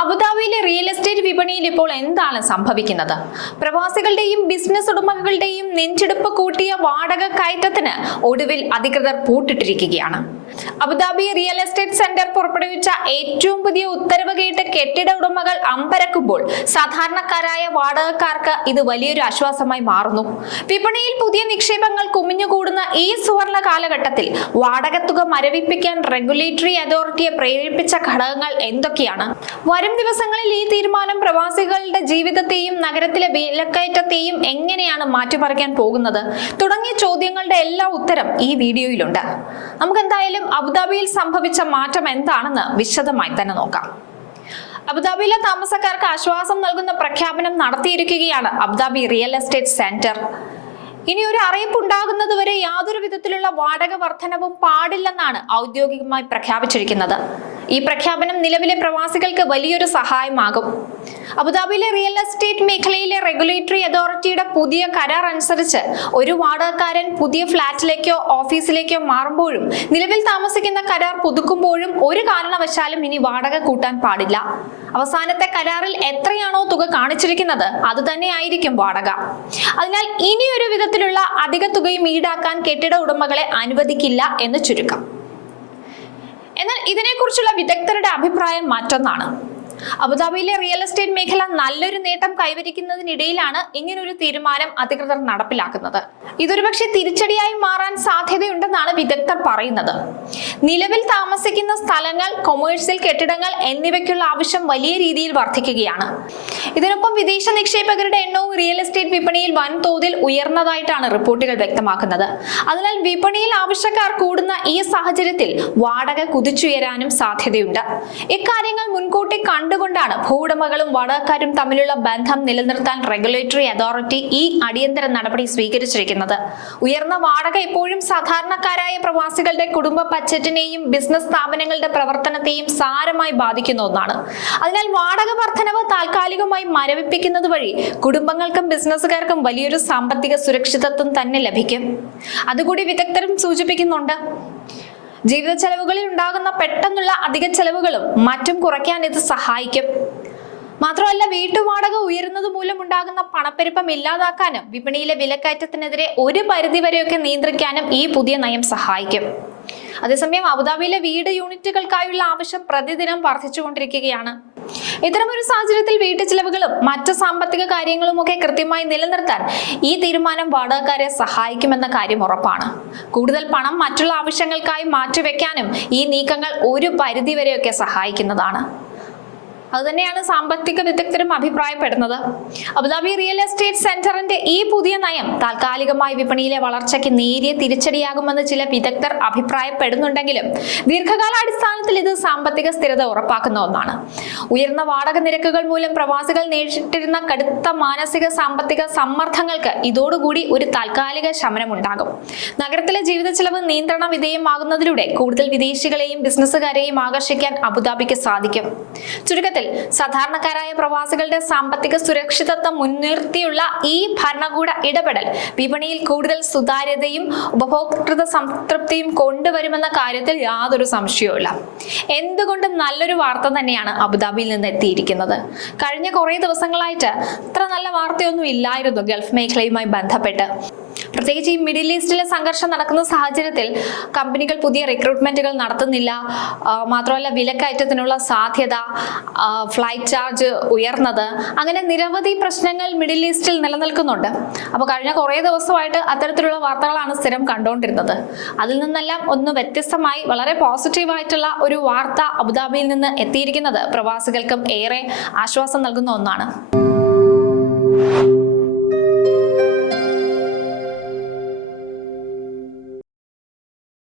അബുദാബിയിലെ real estate വിപണിയിൽ ഇപ്പോൾ എന്താണ് സംഭവിക്കുന്നത്? പ്രവാസികളുടെയും ബിസിനസ് ഉടമകളുടെയും നെഞ്ചെടുപ്പ് കൂട്ടിയ വാടക കയറ്റത്തിന് ഒടുവിൽ അധികൃതർ പൂട്ടിട്ടിരിക്കുകയാണ്. അബുദാബി റിയൽ എസ്റ്റേറ്റ് സെന്റർ പുറപ്പെടുവിച്ച ഏറ്റവും പുതിയ ഉത്തരവ് കേട്ട് കെട്ടിട ഉടമകൾ അമ്പരക്കുമ്പോൾ സാധാരണക്കാരായ വാടകക്കാർക്ക് ഇത് വലിയൊരു ആശ്വാസമായി മാറുന്നു. വിപണിയിൽ പുതിയ നിക്ഷേപങ്ങൾ കുമിഞ്ഞുകൂടുന്ന ഈ സുവർണ കാലഘട്ടത്തിൽ വാടകത്തുക മരവിപ്പിക്കാൻ റെഗുലേറ്ററി അതോറിറ്റിയെ പ്രേരിപ്പിച്ച ഘടകങ്ങൾ എന്തൊക്കെയാണ്? വരും ദിവസങ്ങളിൽ ഈ തീരുമാനം പ്രവാസികളുടെ ജീവിതത്തെയും നഗരത്തിലെ വിലക്കയറ്റത്തെയും എങ്ങനെയാണ് മാറ്റിമറിക്കാൻ പോകുന്നത് തുടങ്ങിയ ചോദ്യങ്ങളുടെ എല്ലാ ഉത്തരം ഈ വീഡിയോയിലുണ്ട്. നമുക്ക് എന്തായാലും അബുദാബിയിൽ സംഭവിച്ച മാറ്റം എന്താണെന്ന് വിശദമായി തന്നെ നോക്കാം. അബുദാബിയിലെ താമസക്കാർക്ക് ആശ്വാസം നൽകുന്ന പ്രഖ്യാപനം നടത്തിയിരിക്കുകയാണ് അബുദാബി റിയൽ എസ്റ്റേറ്റ് സെന്റർ. ഇനി ഒരു അറിയിപ്പ് ഉണ്ടാകുന്നത് വരെ യാതൊരു വിധത്തിലുള്ള വാടക വർധനവും പാടില്ലെന്നാണ് ഔദ്യോഗികമായി പ്രഖ്യാപിച്ചിരിക്കുന്നത്. ഈ പ്രഖ്യാപനം നിലവിലെ പ്രവാസികൾക്ക് വലിയൊരു സഹായമാകും. അബുദാബിയിലെ റിയൽ എസ്റ്റേറ്റ് മേഖലയിലെ റെഗുലേറ്ററി അതോറിറ്റിയുടെ പുതിയ കരാർ അനുസരിച്ച് ഒരു വാടകക്കാരൻ പുതിയ ഫ്ളാറ്റിലേക്കോ ഓഫീസിലേക്കോ മാറുമ്പോഴും നിലവിൽ താമസിക്കുന്ന കരാർ പുതുക്കുമ്പോഴും ഒരു കാരണവശാലും ഇനി വാടക കൂട്ടാൻ പാടില്ല. അവസാനത്തെ കരാറിൽ എത്രയാണോ തുക കാണിച്ചിരിക്കുന്നത് അത് തന്നെ ആയിരിക്കും വാടക. അതിനാൽ ഇനിയൊരു വിധത്തിലുള്ള അധിക തുകയും ഈടാക്കാൻ കെട്ടിട ഉടമകളെ അനുവദിക്കില്ല എന്ന് ചുരുക്കം. എന്നാൽ ഇതിനെക്കുറിച്ചുള്ള വിദഗ്ധരുടെ അഭിപ്രായം മറ്റൊന്നാണ്. അബുദാബിയിലെ റിയൽ എസ്റ്റേറ്റ് മേഖല നല്ലൊരു നേട്ടം കൈവരിക്കുന്നതിനിടയിലാണ് ഇങ്ങനൊരു തീരുമാനം അധികൃതർ നടപ്പിലാക്കുന്നത്. ഇതൊരുപക്ഷെ തിരിച്ചടിയായി മാറാൻ സാധ്യതയുണ്ടെന്നാണ് വിദഗ്ധർ പറയുന്നത്. നിലവിൽ താമസിക്കുന്ന സ്ഥലങ്ങൾ, കൊമേഴ്സ്യൽ കെട്ടിടങ്ങൾ എന്നിവയ്ക്കുള്ള ആവശ്യം വലിയ രീതിയിൽ വർദ്ധിക്കുകയാണ്. ഇതിനൊപ്പം വിദേശ നിക്ഷേപകരുടെ എണ്ണവും റിയൽ എസ്റ്റേറ്റ് വിപണിയിൽ വൻതോതിൽ ഉയർന്നതായിട്ടാണ് റിപ്പോർട്ടുകൾ വ്യക്തമാക്കുന്നത്. അതിനാൽ വിപണിയിൽ ആവശ്യക്കാർ കൂടുന്ന ഈ സാഹചര്യത്തിൽ വാടക കുതിച്ചുയരാനും സാധ്യതയുണ്ട്. ഇക്കാര്യങ്ങൾ മുൻകൂട്ടി കണ്ടുകൊണ്ടാണ് ഭൂവുടമകളും വാടകക്കാരും തമ്മിലുള്ള ബന്ധം നിലനിർത്താൻ റെഗുലേറ്ററി അതോറിറ്റി ഈ അടിയന്തര നടപടി സ്വീകരിച്ചിരിക്കുന്നത്. ഉയർന്ന വാടക എപ്പോഴും സാധാരണക്കാരായ പ്രവാസികളുടെ കുടുംബ ബഡ്ജറ്റിനെയും ബിസിനസ് സ്ഥാപനങ്ങളുടെ പ്രവർത്തനത്തെയും സാരമായി ബാധിക്കുന്ന ഒന്നാണ്. അതിനാൽ വാടക വർധനവ് താൽക്കാലികമായി മരവിപ്പിക്കുന്നത് വഴി കുടുംബങ്ങൾക്കും ബിസിനസ്സുകാർക്കും വലിയൊരു സാമ്പത്തിക സുരക്ഷിതത്വം തന്നെ ലഭിക്കും. അതുകൂടി വിദഗ്ധരും സൂചിപ്പിക്കുന്നുണ്ട്. ജീവിത ചെലവുകളിൽ ഉണ്ടാകുന്ന പെട്ടെന്നുള്ള അധിക ചെലവുകളും മറ്റും കുറയ്ക്കാൻ ഇത് സഹായിക്കും. മാത്രമല്ല, വീട്ടുവാടക ഉയരുന്നത് മൂലം ഉണ്ടാകുന്ന പണപ്പെരുപ്പം ഇല്ലാതാക്കാനും വിപണിയിലെ വിലക്കയറ്റത്തിനെതിരെ ഒരു പരിധിവരെയൊക്കെ നിയന്ത്രിക്കാനും ഈ പുതിയ നയം സഹായിക്കും. അതേസമയം അബുദാബിയിലെ വീട് യൂണിറ്റുകൾക്കായുള്ള ആവശ്യം പ്രതിദിനം വർദ്ധിച്ചുകൊണ്ടിരിക്കുകയാണ്. ഇത്തരമൊരു സാഹചര്യത്തിൽ വീട്ടു ചിലവുകളും മറ്റ് സാമ്പത്തിക കാര്യങ്ങളും ഒക്കെ കൃത്യമായി നിലനിർത്താൻ ഈ തീരുമാനം വാടകക്കാരെ സഹായിക്കുമെന്ന കാര്യം ഉറപ്പാണ്. കൂടുതൽ പണം മറ്റുള്ള ആവശ്യങ്ങൾക്കായി മാറ്റിവെക്കാനും ഈ നീക്കങ്ങൾ ഒരു പരിധിവരെയൊക്കെ സഹായിക്കുന്നതാണ്. അതുതന്നെയാണ് സാമ്പത്തിക വിദഗ്ധരും അഭിപ്രായപ്പെടുന്നത്. അബുദാബി റിയൽ എസ്റ്റേറ്റ് സെന്ററിന്റെ ഈ പുതിയ നയം താൽക്കാലികമായി വിപണിയിലെ വളർച്ചയ്ക്ക് നേരിയ തിരിച്ചടിയാകുമെന്ന് ചില വിദഗ്ധർ അഭിപ്രായപ്പെടുന്നുണ്ടെങ്കിലും ദീർഘകാലാടിസ്ഥാനത്തിൽ ഇത് സാമ്പത്തിക സ്ഥിരത ഉറപ്പാക്കുന്ന ഒന്നാണ്. ഉയർന്ന വാടക നിരക്കുകൾ മൂലം പ്രവാസികൾ നേരിട്ടിരുന്ന കടുത്ത മാനസിക സാമ്പത്തിക സമ്മർദ്ദങ്ങൾക്ക് ഇതോടുകൂടി ഒരു താൽക്കാലിക ശമനമുണ്ടാകും. നഗരത്തിലെ ജീവിത ചെലവ് നിയന്ത്രണ വിധേയമാകുന്നതിലൂടെ കൂടുതൽ വിദേശികളെയും ബിസിനസ്സുകാരെയും ആകർഷിക്കാൻ അബുദാബിക്ക് സാധിക്കും. ചുരുക്കത്തിൽ സാധാരണക്കാരായ പ്രവാസികളുടെ സാമ്പത്തിക സുരക്ഷിതത്വം മുൻനിർത്തിയുള്ള ഈ ഭരണകൂട ഇടപെടൽ വിപണിയിൽ കൂടുതൽ സുതാര്യതയും ഉപഭോക്തൃ സംതൃപ്തിയും കൊണ്ടുവരുമെന്ന കാര്യത്തിൽ യാതൊരു സംശയവുമില്ല. എന്തുകൊണ്ടും നല്ലൊരു വാർത്ത തന്നെയാണ് അബുദാബിയിൽ നിന്ന് എത്തിയിരിക്കുന്നത്. കഴിഞ്ഞ കുറേ ദിവസങ്ങളായിട്ട് ഇത്ര നല്ല വാർത്തയൊന്നും ഇല്ലായിരുന്നു ഗൾഫ് മേഖലയുമായി ബന്ധപ്പെട്ട്. പ്രത്യേകിച്ച് ഈ മിഡിൽ ഈസ്റ്റിലെ സംഘർഷം നടക്കുന്ന സാഹചര്യത്തിൽ കമ്പനികൾ പുതിയ റിക്രൂട്ട്മെന്റുകൾ നടത്തുന്നില്ല. മാത്രമല്ല, വിലക്കയറ്റത്തിനുള്ള സാധ്യത, ഫ്ലൈറ്റ് ചാർജ് ഉയർന്നത്, അങ്ങനെ നിരവധി പ്രശ്നങ്ങൾ മിഡിൽ ഈസ്റ്റിൽ നിലനിൽക്കുന്നുണ്ട്. അപ്പോൾ കഴിഞ്ഞ കുറേ ദിവസമായിട്ട് അത്തരത്തിലുള്ള വാർത്തകളാണ് സ്ഥിരം കണ്ടുകൊണ്ടിരുന്നത്. അതിൽ നിന്നെല്ലാം ഒന്ന് വ്യത്യസ്തമായി വളരെ പോസിറ്റീവായിട്ടുള്ള ഒരു വാർത്ത അബുദാബിയിൽ നിന്ന് എത്തിയിരിക്കുന്നത് പ്രവാസികൾക്കും ഏറെ ആശ്വാസം നൽകുന്ന ഒന്നാണ്.